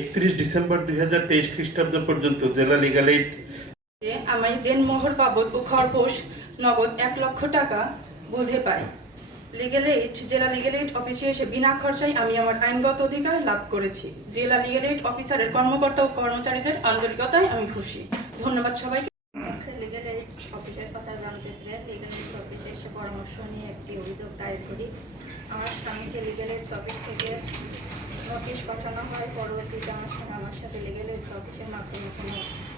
একত্রিশ ডিসেম্বর দু হাজার তেইশ খ্রিস্টাব্দ পর্যন্ত জেলা লিগাল এইড আমি দেনমোহর বাবদ ও খরপোশ নগদ এক লক্ষ টাকা বুঝে পাই। লিগেল এইড জেলা লিগেল এইড অফিসে এসে বিনা খরচায় আমি আমার আইনগত অধিকার লাভ করেছি। জেলা লিগেল এইড অফিসারের কর্মকর্তা ও কর্মচারীদের আন্তরিকতায় আমি খুশি। ধন্যবাদ সবাইকে। লিগাল এইডস অফিসের কথা জানতে পেরে লিগাল এইডস অফিসে এসে পরামর্শ নিয়ে একটি অভিযোগ দায়ের করি। আমার স্বামীকে লিগাল এইডস অফিস থেকে নোটিশ পাঠানো হয় পরবর্তীতে আমার স্বামী আমার সাথে লিগাল এইডস অফিসের মাধ্যমে কোনো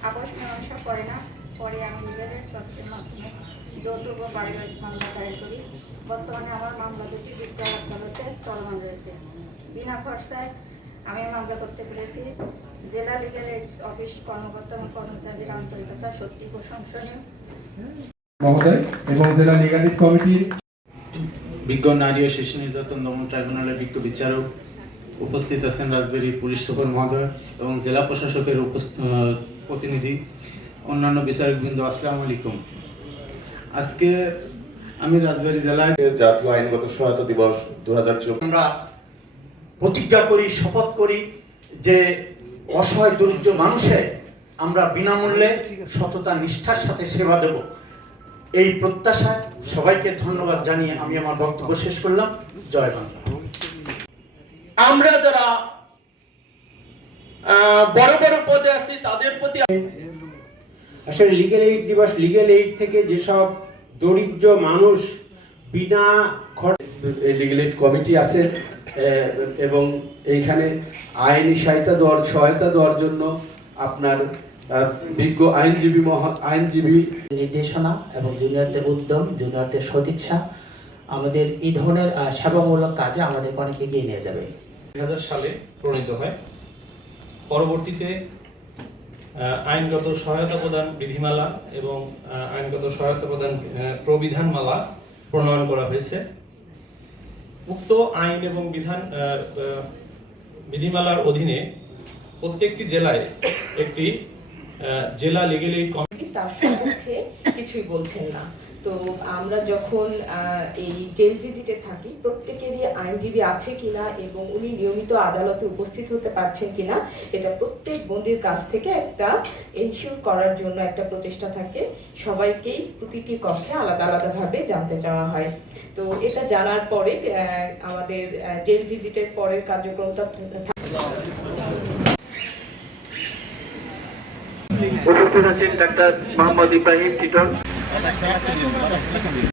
আপোষ মীমাংসা করে না। পরে আমি লিগাল এইডস অফিসের মাধ্যমে যৌতুক ও পারিবারিক মামলা দায়ের করি। বর্তমানে আমার মামলা দুটি বিদ্যা আদালতে চলমান রয়েছে। বিনা খরচায় আমি মামলা করতে পেরেছি। জেলা লিগেল এইডস অফিস কর্মকর্তা এবং কর্মচারীদের আন্তরিকতা সত্যি প্রশংসনীয়। মহোদয় এবং জেলা লিগালিট কমিটির বিজ্ঞ নারী ও শিশু নির্যাতন দমন ট্রাইব্যুনালের বিজ্ঞ বিচারক উপস্থিত আছেন রাজবাড়ী পুলিশ সুপার মহোদয় এবং জেলা প্রশাসকের প্রতিনিধি অন্যান্য বিচারকবৃন্দ আসসালামু আলাইকুম। আজকে আমি রাজবাড়ী জেলায় জাতীয় আইনগত সহায়তা দিবস দু হাজার আমরা প্রতিজ্ঞা করি শপথ করি যে অসহায় দরিদ্র মানুষের আমরা বিনামূল্যে সততা নিষ্ঠার সাথে সেবা দেব। এই প্রত্যাশায় সবাইকে ধন্যবাদ জানিয়ে আমি আমার বক্তব্য শেষ করলাম। জয় বাংলা। আমরা যারা আহ, বড় বড় পদে আছি তাদের প্রতি আসলে লিগেল এইড দিবস লিগেল এইড থেকে যেসব দরিদ্র মানুষ বিনা খরচ লিগেল এইড কমিটি আছে এবং এইখানে আইনি সহায়তা দেওয়ার সহায়তা দেওয়ার জন্য আপনার আহ, বিজ্ঞ আইনজীবী মহা আইনজীবী নির্দেশনা এবং জুনিয়রদের উদ্যম জুনিয়রদের সদিচ্ছা আমাদের এই ধরনের সেবামূলক কাজে আমাদেরকে অনেক এগিয়ে নিয়ে যাবে। দুই সালে প্রণীত হয়। পরবর্তীতে আইনগত সহায়তা প্রদান বিধিমালা এবং আইনগত সহায়তা প্রদান প্রবিধানমালা প্রণয়ন করা হয়েছে। উক্ত আইন এবং বিধান বিধিমালার অধীনে প্রত্যেকটি জেলায় একটি জেলা লিগেল এইড তার সম্পর্কে কিছুই বলছেন না। তো আমরা যখন এই জেল ভিজিটে থাকি, প্রত্যেকেরই আইনজীবী আছে কিনা এবং উনি নিয়মিত আদালতে উপস্থিত হতে পারছেন কিনা, এটা প্রত্যেক বন্দির কাছ থেকে একটা এনশিওর করার জন্য একটা প্রচেষ্টা থাকে। সবাইকেই প্রতিটি কক্ষে আলাদা আলাদাভাবে জানতে চাওয়া হয়। তো এটা জানার পরে আমাদের জেল ভিজিটের পরের কার্যক্রমটা উপস্থিত আছেন doctor Mohammad Ibrahim Titon. Olha, está aqui, olha, está aqui.